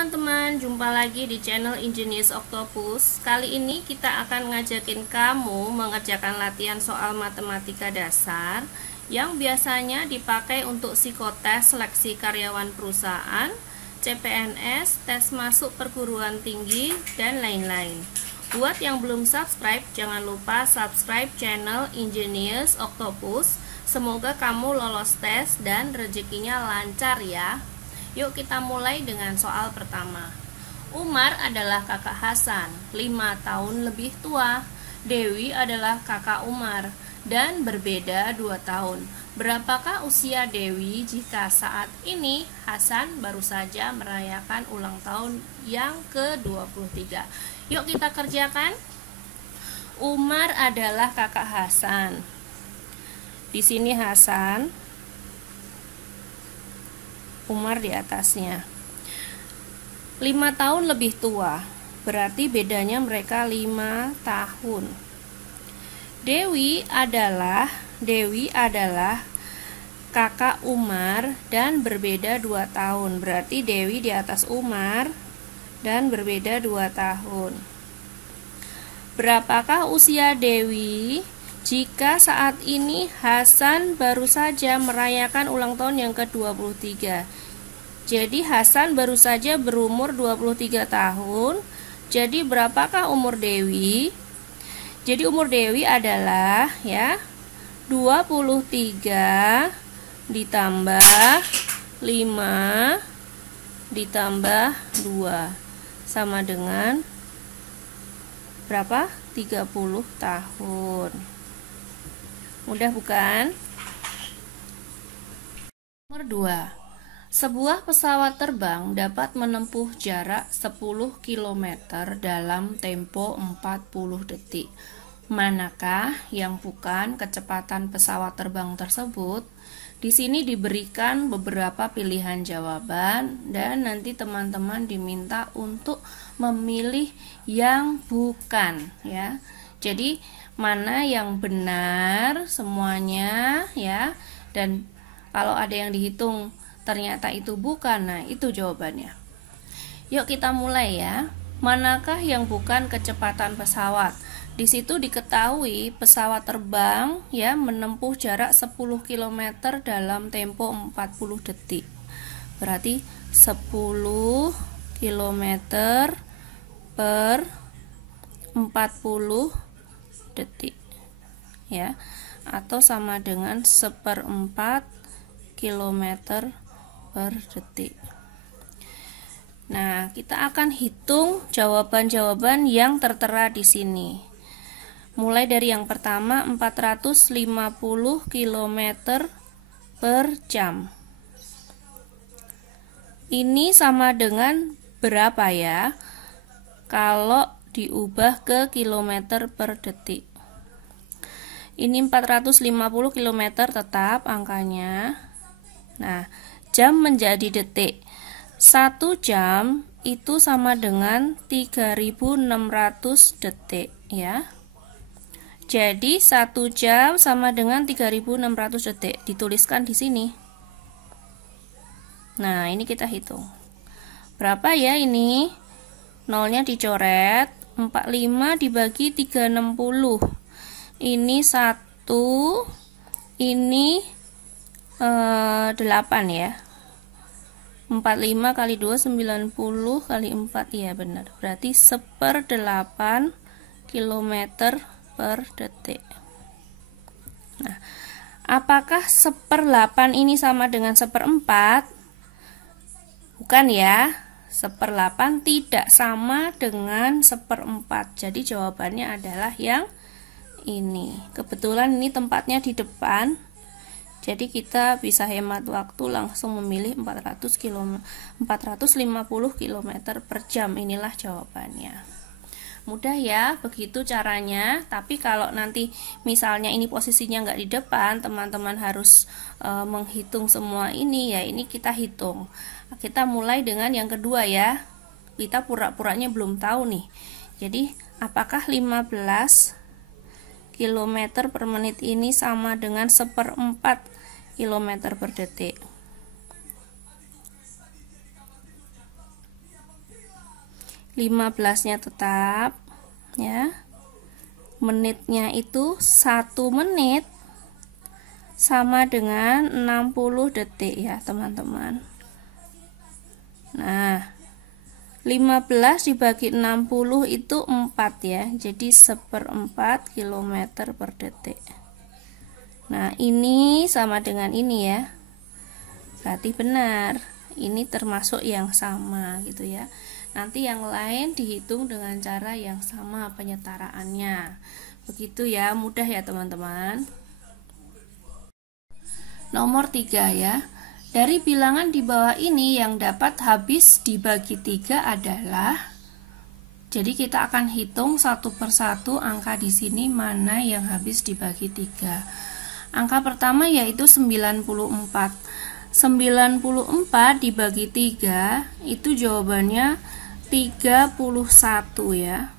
teman-teman, jumpa lagi di channel Ingenious Octopus. Kali ini kita akan ngajakin kamu mengerjakan latihan soal matematika dasar yang biasanya dipakai untuk psikotes seleksi karyawan perusahaan, CPNS, tes masuk perguruan tinggi, dan lain-lain. Buat yang belum subscribe, jangan lupa subscribe channel Ingenious Octopus. Semoga kamu lolos tes dan rezekinya lancar ya. Yuk kita mulai dengan soal pertama. Umar adalah kakak Hasan, 5 tahun lebih tua. Dewi adalah kakak Umar dan berbeda 2 tahun. Berapakah usia Dewi jika saat ini Hasan baru saja merayakan ulang tahun yang ke-23? Yuk kita kerjakan. Umar adalah kakak Hasan. Di sini Hasan, Umar di atasnya. 5 tahun lebih tua, berarti bedanya mereka 5 tahun. Dewi adalah kakak Umar dan berbeda 2 tahun. Berarti Dewi di atas Umar dan berbeda 2 tahun. Berapakah usia Dewi jika saat ini Hasan baru saja merayakan ulang tahun yang ke-23? Jadi Hasan baru saja berumur 23 tahun. Jadi berapakah umur Dewi? Jadi umur Dewi adalah 23 ditambah 5 ditambah 2 sama dengan berapa? 30 tahun. Mudah bukan? Nomor 2. Sebuah pesawat terbang dapat menempuh jarak 10 km dalam tempo 40 detik. Manakah yang bukan kecepatan pesawat terbang tersebut? Di sini diberikan beberapa pilihan jawaban dan nanti teman-teman diminta untuk memilih yang bukan ya. Jadi mana yang benar semuanya ya, dan kalau ada yang dihitung ternyata itu bukan, nah itu jawabannya. Yuk kita mulai ya. Manakah yang bukan kecepatan pesawat? Di situ diketahui pesawat terbang ya menempuh jarak 10 km dalam tempo 40 detik. Berarti 10 km per 40 detik ya, atau sama dengan 1/4 km per detik. Nah, kita akan hitung jawaban-jawaban yang tertera di sini. Mulai dari yang pertama 450 km per jam. Ini sama dengan berapa ya? Kalau diubah ke kilometer per detik. Ini 450 km tetap angkanya. Nah, jam menjadi detik. 1 jam itu sama dengan 3600 detik ya. Jadi 1 jam sama dengan 3600 detik. Dituliskan di sini. Nah, ini kita hitung. Berapa ya ini? Nolnya dicoret. 45 dibagi 360. Ini 1, ini 8 ya. 45 kali 2 90 kali 4 ya benar. Berarti 1/8 km per detik. Nah, apakah 1/8 ini sama dengan 1/4? Bukan ya. 1/8 tidak sama dengan 1/4. Jadi jawabannya adalah yang ini. Kebetulan ini tempatnya di depan. Jadi kita bisa hemat waktu langsung memilih 450 km per jam. Inilah jawabannya. Mudah ya, begitu caranya. Tapi kalau nanti misalnya ini posisinya nggak di depan, teman-teman harus menghitung semua ini ya. Ini kita hitung. Kita mulai dengan yang kedua ya. Kita pura-puranya belum tahu nih. Jadi apakah 15 km per menit ini sama dengan 1/4 km per detik? 15-nya tetap ya. Menitnya itu 1 menit sama dengan 60 detik ya teman-teman. Nah, 15 dibagi 60 itu 4 ya. Jadi 1/4 km per detik. Nah, ini sama dengan ini ya. Berarti benar. Ini termasuk yang sama gitu ya. Nanti yang lain dihitung dengan cara yang sama penyetaraannya. Begitu ya, mudah ya teman-teman. Nomor 3 ya. Dari bilangan di bawah ini yang dapat habis dibagi 3 adalah, jadi kita akan hitung satu persatu angka di sini mana yang habis dibagi 3. Angka pertama yaitu 94. 94 dibagi 3 itu jawabannya 31 ya.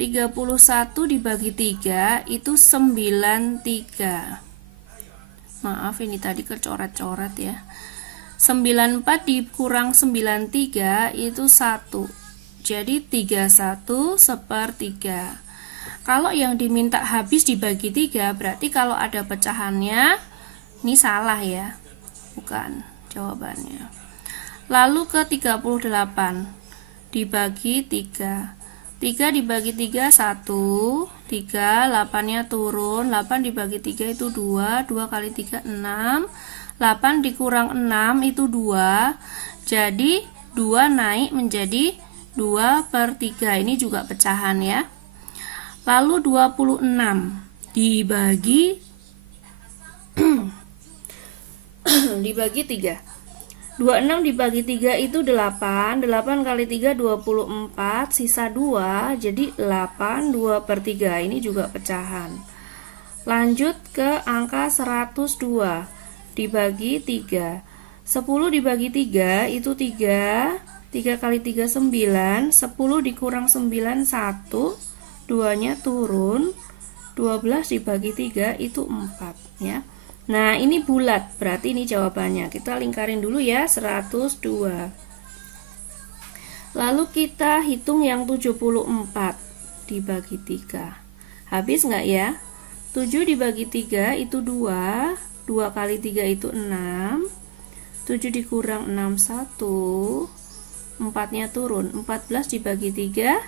31 dibagi 3 itu 93. Maaf ini tadi kecoret-coret ya. 94 dikurang 93 itu 1. Jadi 31/3. Kalau yang diminta habis dibagi 3 berarti kalau ada pecahannya ini salah ya. Bukan jawabannya. Lalu ke 38 dibagi 3. 3 dibagi 3 1. 3, 8-nya turun. 8 dibagi 3 itu 2. 2 kali 3 6. 8 dikurang 6 itu 2. Jadi 2 naik menjadi 2/3. Ini juga pecahan ya. Lalu 26 dibagi dibagi 3. 26 dibagi 3 itu 8. 8 kali 3 24, sisa 2. Jadi 8 2/3. Ini juga pecahan. Lanjut ke angka 102 dibagi 3. 10 dibagi 3 itu 3. 3 kali 3 9. 10 dikurang 9 1. 2-nya turun. 12 dibagi 3 itu 4 ya. Nah, ini bulat, berarti ini jawabannya. Kita lingkarin dulu ya, 102. Lalu kita hitung yang 74 dibagi 3. Habis nggak ya? 7 dibagi 3 itu 2. 2 kali 3 itu 6. 7 dikurang 6 1. 4-nya turun. 14 dibagi 3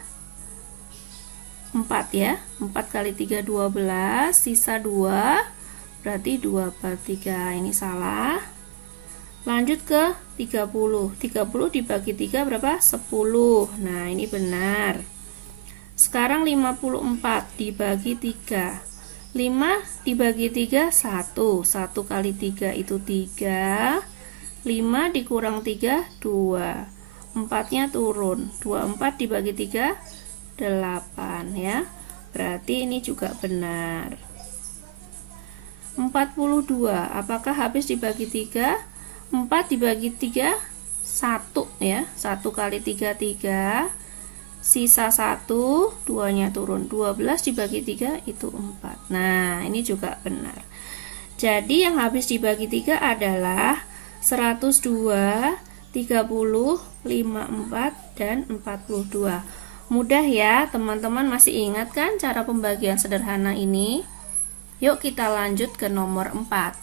4 ya. 4 kali 3 12, sisa 2. Berarti 2/3. Ini salah. Lanjut ke 30. 30 dibagi 3 berapa? 10. Nah, ini benar. Sekarang 54 dibagi 3. 5 dibagi 3 1. 1 kali 3 itu 3. 5 dikurang 3 2. 4-nya turun. 24 dibagi 3 8 ya. Berarti ini juga benar. 42. Apakah habis dibagi 3? 4 dibagi 3 1 ya. 1 kali 3 3. Sisa 1, 2-nya turun. 12 dibagi 3 itu 4. Nah, ini juga benar. Jadi yang habis dibagi 3 adalah 102, 30, 54 dan 42. Mudah ya, teman-teman masih ingat kan cara pembagian sederhana ini? Yuk kita lanjut ke nomor 4.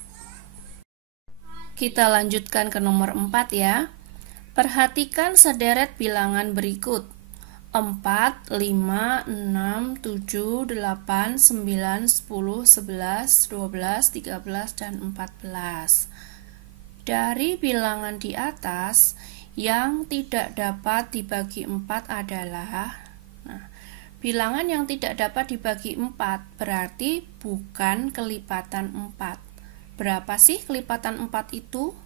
Kita lanjutkan ke nomor 4 ya. Perhatikan sederet bilangan berikut. 4, 5, 6, 7, 8, 9, 10, 11, 12, 13, dan 14. Dari bilangan di atas, yang tidak dapat dibagi 4 adalah, bilangan yang tidak dapat dibagi 4 berarti bukan kelipatan 4. Berapa sih kelipatan 4 itu?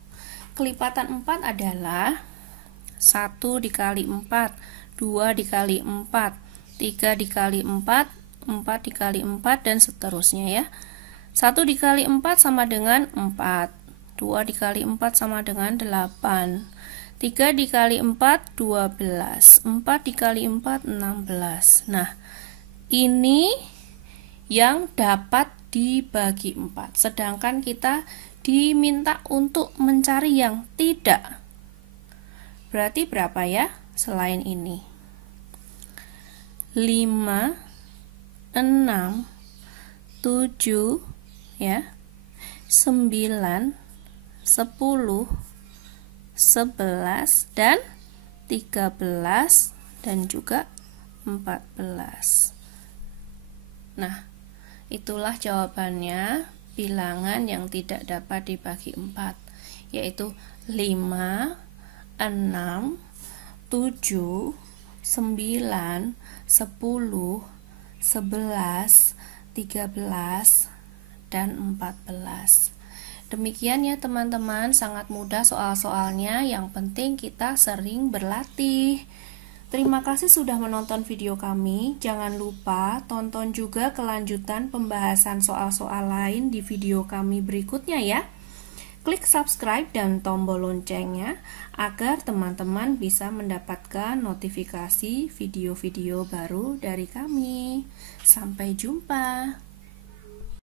Kelipatan 4 adalah 1 dikali 4, 2 dikali 4, 3 dikali 4, 4 dikali 4, dan seterusnya ya. 1 dikali 4 sama dengan 4, 2 dikali 4 sama dengan 8, 3 dikali 4 12, 4 dikali 4 16. Nah, ini yang dapat dibagi 4. Sedangkan kita diminta untuk mencari yang tidak. Berarti berapa ya selain ini? 5, 6, 7, ya, 9, 10, 11, dan 13, dan juga 14. Nah, itulah jawabannya bilangan yang tidak dapat dibagi 4, yaitu 5, 6, 7, 9, 10, 11, 13, dan 14. Demikian ya teman-teman, sangat mudah soal-soalnya, yang penting kita sering berlatih. Terima kasih sudah menonton video kami. Jangan lupa tonton juga kelanjutan pembahasan soal-soal lain di video kami berikutnya ya. Klik subscribe dan tombol loncengnya agar teman-teman bisa mendapatkan notifikasi video-video baru dari kami. Sampai jumpa.